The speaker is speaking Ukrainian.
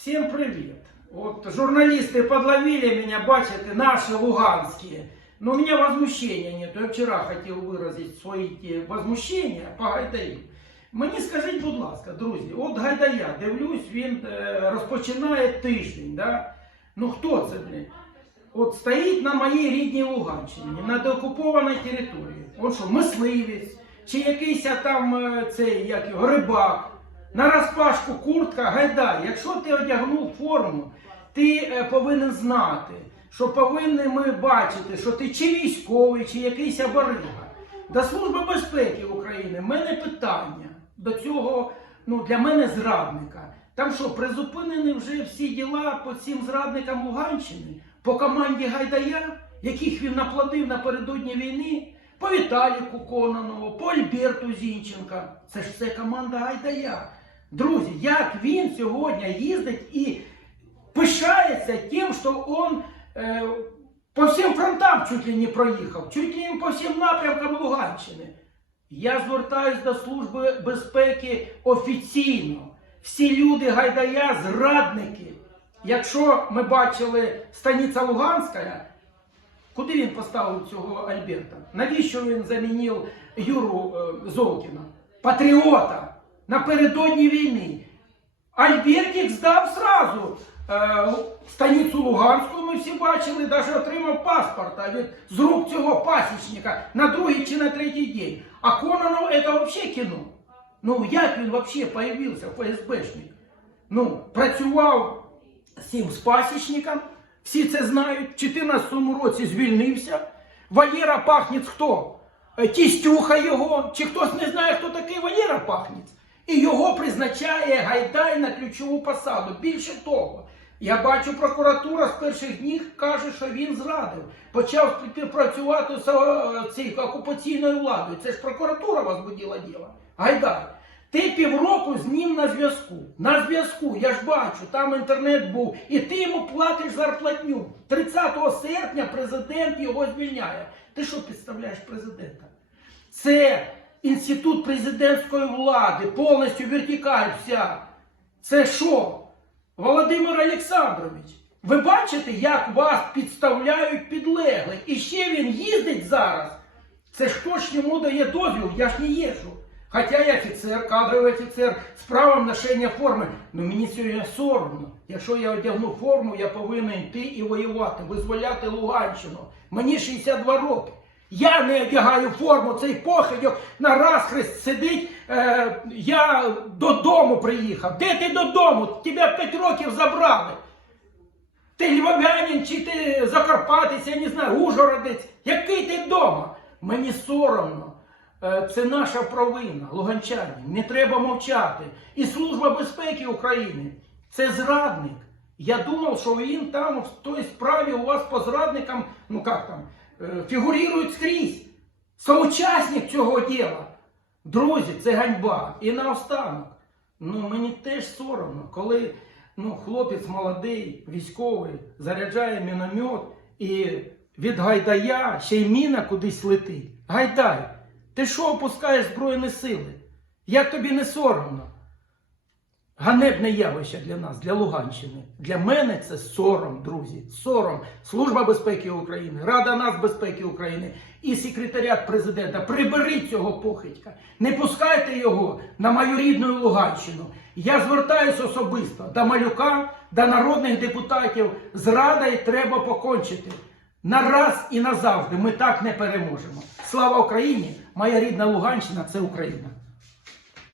Всем привет. Вот журналисты подловили меня, бачите, наши луганские. Но у меня возмущения нет. Я вчера хотів виразити свої ті возмущення по Гайдаю. Мені скажіть, будь ласка, друзі, от Гайдая, дивлюсь, він е, розпочинає тиждень. Да? Ну хто це, блін? От стоїть на моїй рідній Луганщині, на деокупованій території. Он що, мисливець, чи якийсь там е, цей, як рибак. На розпашку куртка, гайдай, якщо ти одягнув форму, ти е, повинен знати, що повинні ми бачити, що ти чи військовий, чи якийсь аборига. До Служби безпеки України в мене питання до цього, ну для мене зрадника. Там що, призупинені вже всі діла по цим зрадникам Луганщини, по команді Гайдая, яких він наплодив напередодні війни, по Віталіку Кононову, по Альберту Зінченка. Це ж все команда Гайдая. Друзі, як він сьогодні їздить і пишається тим, що він е, по всім фронтам чуть ли не проїхав, чуть ли не по всім напрямкам Луганщини. Я звертаюсь до Служби безпеки офіційно. Всі люди Гайдая зрадники. Якщо ми бачили станиця Луганська, куди він поставив цього Альберта? Навіщо він замінив Юру е, Золкіна? Патріота напередодні війни. Альбертик здав сразу е, станицю Луганську, ми всі бачили, навіть отримав паспорта від з рук цього пасічника на другий чи на третій день. А Кононов це взагалі кіно. Ну як він взагалі появився, ФСБшник? Ну, працював цим з пасічником, всі це знають, в 2014 році звільнився. Валєра Пахніц хто? Е, Тістюха його, чи хтось не знає, хто такий Валєра Пахніц. І його призначає Гайдай на ключову посаду. Більше того, я бачу, прокуратура з перших днів каже, що він зрадив. Почав співпрацювати з е, цією окупаційною владою. Це ж прокуратура возбудила діло. Гайдай. Ти півроку з ним на зв'язку. На зв'язку, я ж бачу, там інтернет був, і ти йому платиш зарплатню. 30 серпня президент його звільняє. Ти що підставляєш президента? Це інститут президентської влади, повністю вертикаль вся. Це що? Володимир Олександрович, ви бачите, як вас підставляють підлеглих? І ще він їздить зараз. Це ж хто йому дає дозвіл, я ж не їжджу. Хоча я офіцер, кадровий офіцер з правом ношення форми. Ну мені сьогодні соромно. Якщо я одягну форму, я повинен йти і воювати, визволяти Луганщину. Мені 62 роки. Я не одягаю форму, цей похидьок на розхрест сидить. Е, я додому приїхав. Де ти додому? Тебе 5 років забрали. Ти львов'янин чи ти закарпатець, я не знаю, ужгородець. Який ти вдома? Мені соромно. Е, Це наша провина, луганчані. Не треба мовчати. І Служба безпеки України це зрадник. Я думав, що він там в той справі у вас по зрадникам, ну як там, фігурують скрізь. Соучасник цього діла. Друзі, це ганьба. І наостанок. Ну мені теж соромно, коли ну, хлопець молодий, військовий, заряджає міномет і від гайдая ще й міна кудись летить. Гайдай, ти що опускаєш Збройні сили? Як тобі не соромно? Ганебне явище для нас, для Луганщини. Для мене це сором, друзі. Сором. Служба безпеки України, Рада нацбезпеки України і секретаріат президента. Приберіть цього похитька. Не пускайте його на мою рідну Луганщину. Я звертаюся особисто до малюка, до народних депутатів. З радою треба покончити. На раз і назавжди ми так не переможемо. Слава Україні! Моя рідна Луганщина це Україна.